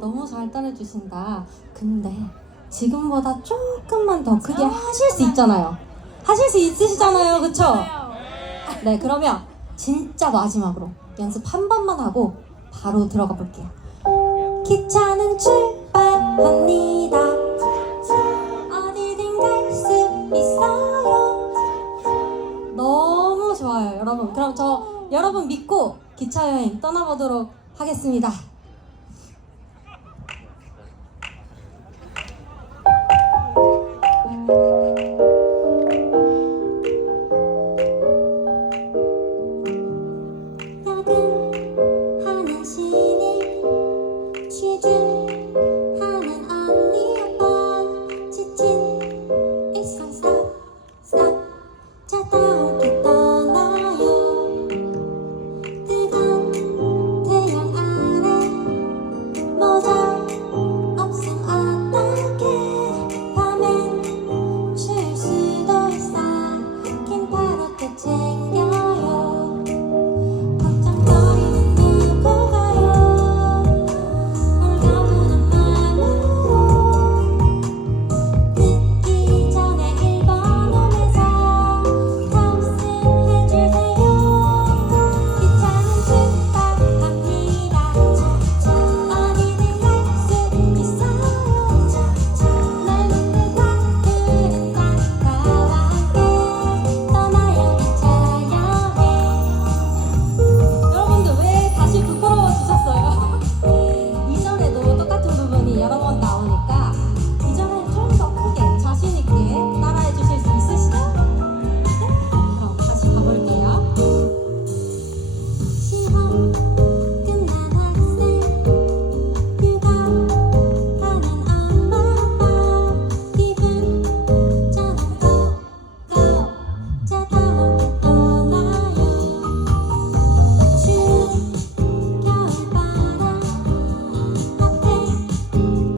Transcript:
너무 잘 따라주신다. 근데 지금보다 조금만 더 크게 하실 수 있잖아요. 하실 수 있으시잖아요, 그쵸? 네, 그러면 진짜 마지막으로 연습 한 번만 하고 바로 들어가 볼게요. 기차는 출발합니다. 어디든 갈 수 있어요. 너무 좋아요, 여러분. 그럼 저 여러분 믿고 기차 여행 떠나보도록 하겠습니다. 하나씩은 시즌